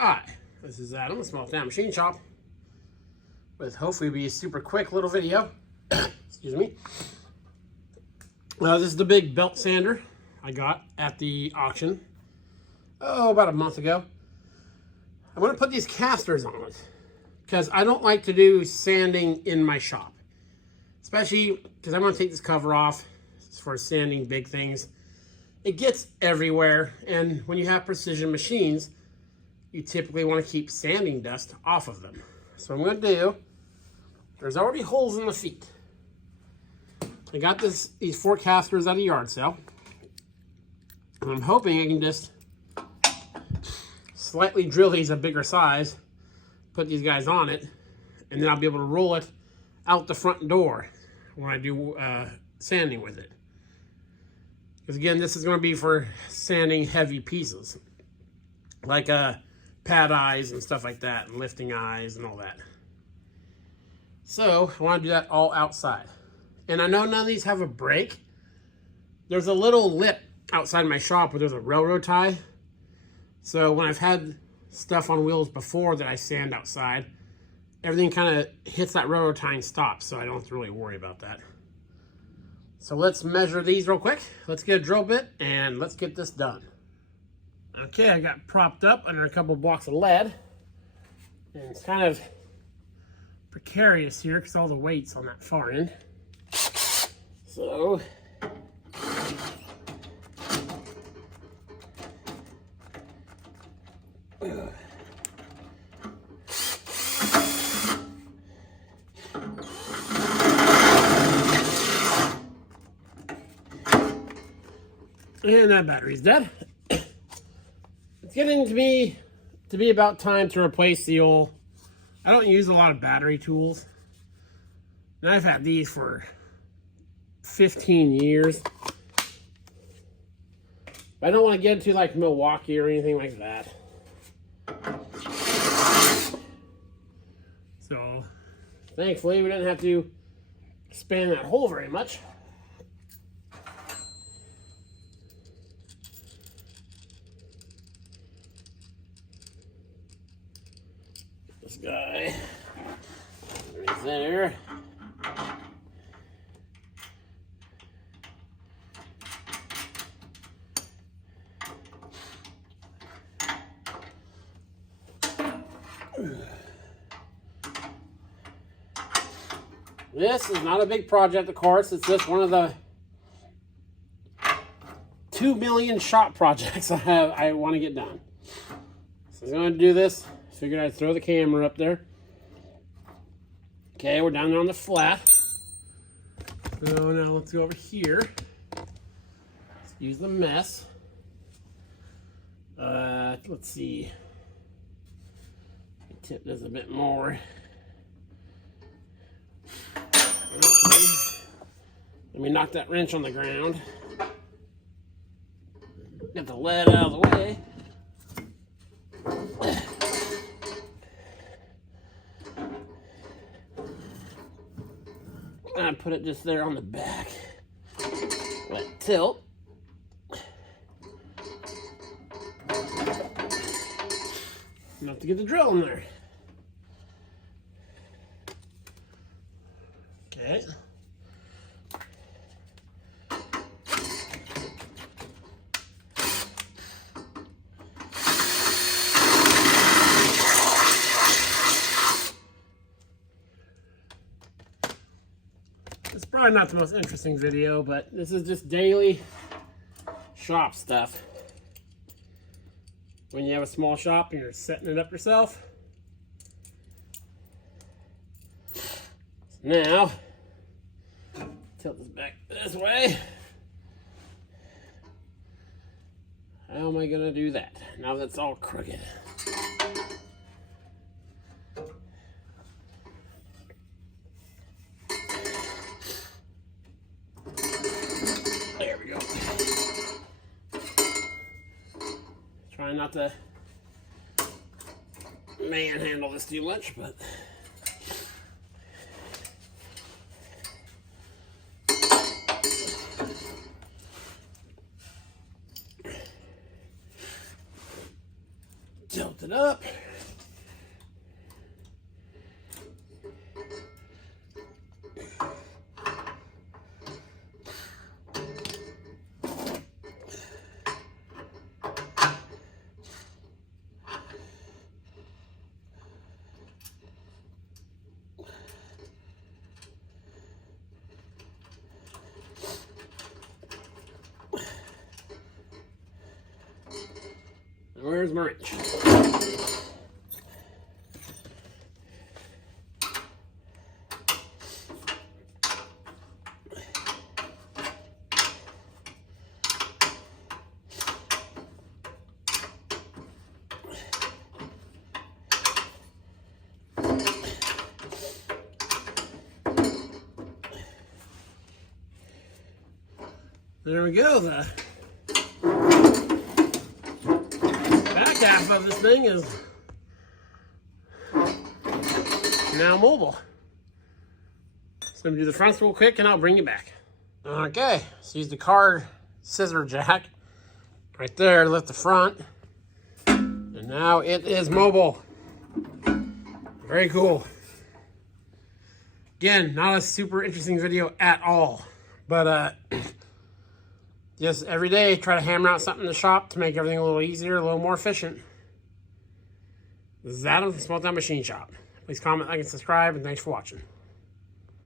Hi, this is Adam, a small town machine shop, with hopefully be a super quick little video. Excuse me. This is the big belt sander I got at the auction, about a month ago. I'm going to put these casters on it because I don't like to do sanding in my shop, especially because I'm going to take this cover off for sanding big things. It gets everywhere, and when you have precision machines, you typically want to keep sanding dust off of them. So what I'm going to do, there's already holes in the feet. I got these 4 casters at a yard sale, and I'm hoping I can just slightly drill these a bigger size, put these guys on it, and then I'll be able to roll it out the front door when I do sanding with it. Because again, this is going to be for sanding heavy pieces, like pad eyes and stuff like that, and lifting eyes and all that. So I want to do that all outside. And I know none of these have a brake. There's a little lip outside my shop where there's a railroad tie. So when I've had stuff on wheels before that I sand outside, everything kind of hits that railroad tie and stops, so I don't have to really worry about that. So let's measure these real quick. Let's get a drill bit and let's get this done. Okay, I got propped up under a couple blocks of lead, and it's kind of precarious here because all the weight's on that far end. So and that battery's dead. It's getting to be about time to replace the old. I don't use a lot of battery tools, and I've had these for 15 years. I don't want to get into like Milwaukee or anything like that. So thankfully we didn't have to expand that hole very much. This guy right there. This is not a big project, of course. It's just one of the 2 million shop projects I want to get done. So I'm going to do this. Figured I'd throw the camera up there. Okay, we're down there on the flat. So now let's go over here. Let's use the mesh. Let's see. Tip this a bit more. Okay. Let me knock that wrench on the ground. Get the lead out of the way. I put it just there on the back. Let it tilt. Enough to get the drill in there. Okay. It's probably not the most interesting video, but this is just daily shop stuff. When you have a small shop and you're setting it up yourself. So now, tilt this back this way. How am I gonna do that now that's all crooked? There we go. Trying not to manhandle this too much, but Tilt it up. Where's my wrench? There we go. The back half of this thing is now mobile. So let me do the fronts real quick and I'll bring you back. Okay, so use the card scissor jack right there to lift the front. And now it is mobile. Very cool. Again, not a super interesting video at all, but just every day try to hammer out something in the shop to make everything a little easier, a little more efficient. This is Adam from Small Town Machine Shop. Please comment, like, and subscribe, and thanks for watching.